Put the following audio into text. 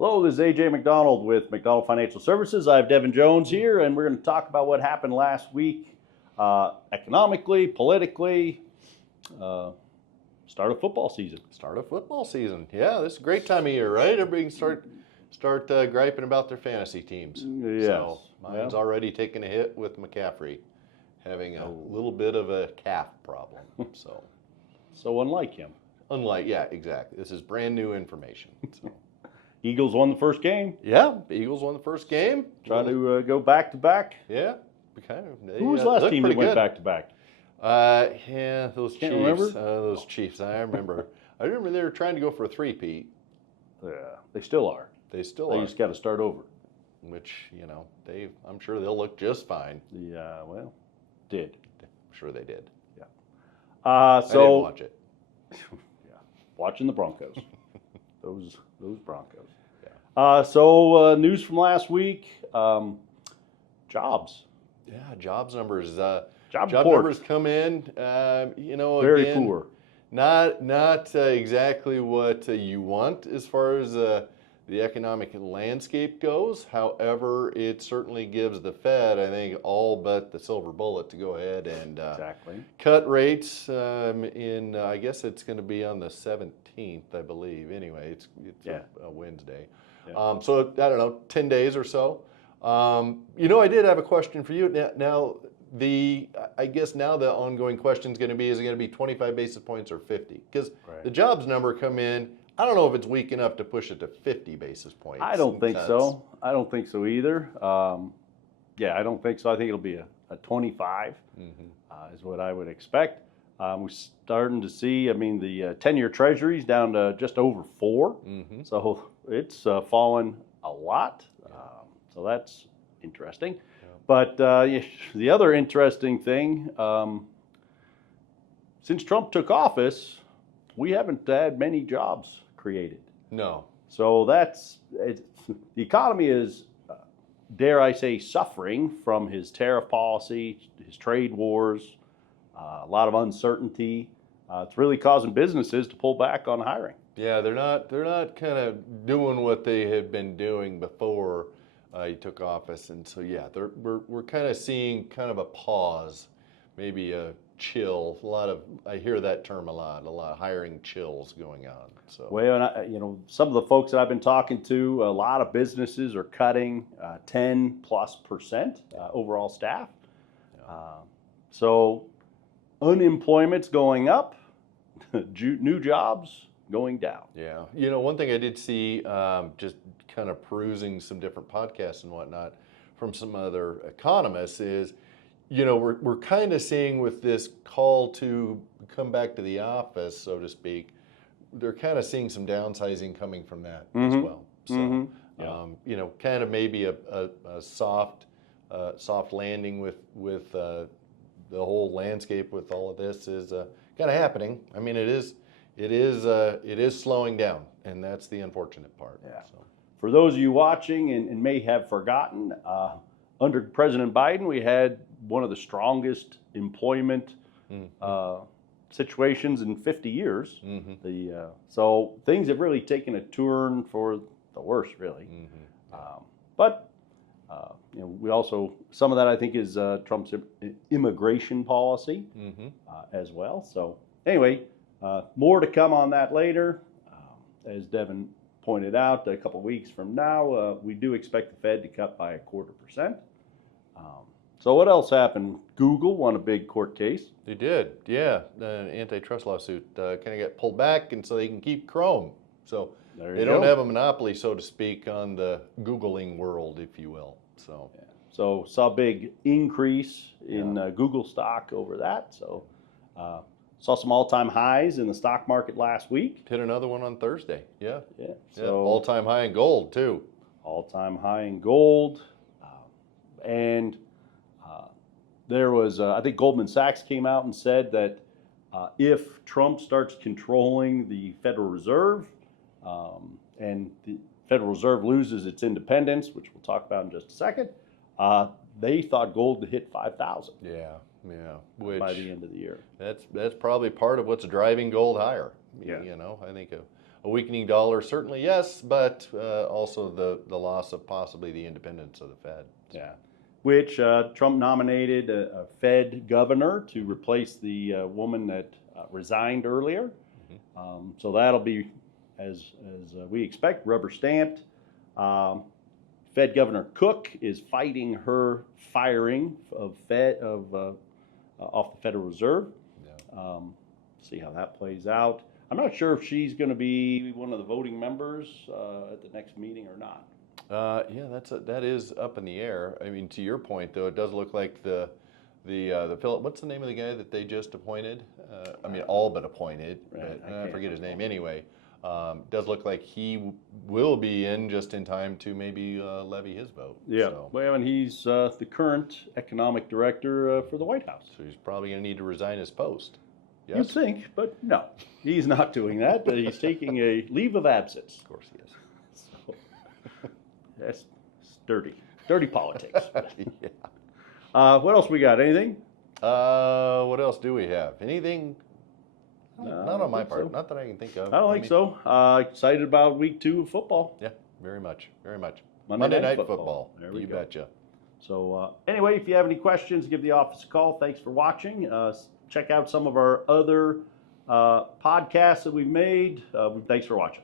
Hello, this is AJ McDonald with McDonald Financial Services. I have Devin Jones here, and we're going to talk about what happened last week economically, politically, start of football season. Start of football season. Yeah, this is a great time of year, right? Everybody can start griping about their fantasy teams. Yes. So mine's already taken a hit with McCaffrey having a little bit of a calf problem. So unlike him. Yeah, exactly. This is brand new information. So. Eagles won the first game. Yeah, the Eagles won the first game. Try to go back to back. Yeah, kind of. Who was last team that went back to back? Yeah, those Can't Chiefs. remember? Those Chiefs. I remember. I remember they were trying to go for a three-peat. Yeah, they still are. They still They are. just got to start over. Which, I'm sure they'll look just fine. Yeah, well, did. I'm sure they did. Yeah. I didn't watch it. Yeah, watching the Broncos. those Broncos. Yeah. News from last week. Jobs. Yeah, jobs numbers. Job numbers come in. Very again, poor. Not exactly what you want as far as the economic landscape goes. However, it certainly gives the Fed, I think, all but the silver bullet to go ahead and cut rates I guess it's going to be on the 17th, I believe. Anyway, it's a Wednesday. Yeah. So, I don't know, 10 days or so. I did have a question for you. Now, I guess now the ongoing question is going to be, is it going to be 25 basis points or 50? Because the jobs number come in, I don't know if it's weak enough to push it to 50 basis points. I don't think so. I don't think so either. I don't think so. I think it'll be a 25 is what I would expect. We're starting to see, the 10-year Treasury's down to just over 4. So it's fallen a lot. So that's interesting. Yeah. But the other interesting thing, since Trump took office, we haven't had many jobs created. No. So the economy is, dare I say, suffering from his tariff policy, his trade wars, a lot of uncertainty. It's really causing businesses to pull back on hiring. Yeah, they're not kind of doing what they had been doing before he took office, and so we're kind of seeing kind of a pause, maybe a chill. I hear that term a lot of hiring chills going on. So some of the folks that I've been talking to, a lot of businesses are cutting 10+% overall staff. Yeah. So unemployment's going up, new jobs going down. Yeah, one thing I did see, just kind of perusing some different podcasts and whatnot from some other economists is, we're kind of seeing with this call to come back to the office, so to speak, they're kind of seeing some downsizing coming from that as well. So, kind of maybe a soft landing with the whole landscape with all of this is kind of happening. It is slowing down, and that's the unfortunate part. Yeah. So. For those of you watching and may have forgotten, under President Biden, we had one of the strongest employment situations in 50 years. So things have really taken a turn for the worse, really. We also, some of that I think is Trump's immigration policy as well. So anyway, more to come on that later. As Devin pointed out, a couple weeks from now, we do expect the Fed to cut by 0.25%. So what else happened? Google won a big court case. They did, yeah. An antitrust lawsuit kind of got pulled back, and so they can keep Chrome. So they don't have a monopoly, so to speak, on the Googling world, if you will. So saw a big increase in Google stock over that. So saw some all-time highs in the stock market last week. Hit another one on Thursday. Yeah. So all-time high in gold too. All-time high in gold, and there was I think Goldman Sachs came out and said that if Trump starts controlling the Federal Reserve and the Federal Reserve loses its independence, which we'll talk about in just a second, they thought gold would hit 5,000. Which, by the end of the year. That's probably part of what's driving gold higher. Yeah. I think a a weakening dollar, certainly yes, but also the loss of possibly the independence of the Fed. Yeah. Which Trump nominated a Fed governor to replace the woman that resigned earlier. So that'll be, as we expect, rubber stamped. Fed Governor Cook is fighting her firing of off the Federal Reserve. Yeah. See how that plays out. I'm not sure if she's going to be one of the voting members at the next meeting or not. Yeah, that is up in the air. I mean, to your point, though, it does look like the Philip. What's the name of the guy that they just appointed? I mean, all but appointed. Right, But I forget his name anyway. Does look like he will be in just in time to maybe levy his vote. Yeah. So. Well, and he's the current economic director for the White House. So he's probably going to need to resign his post. Yes? You'd think, but no, he's not doing that. He's taking a leave of absence. Of course he is. So, that's dirty politics. Yeah. What else we got? Anything? What else do we have? Anything? Not on my part. So. Not that I can think of. I don't think so. Excited about week 2 of football. Yeah, very much. Very much. Monday Night Football. There we You go. betcha. So anyway, if you have any questions, give the office a call. Thanks for watching. Check out some of our other podcasts that we've made. Thanks for watching.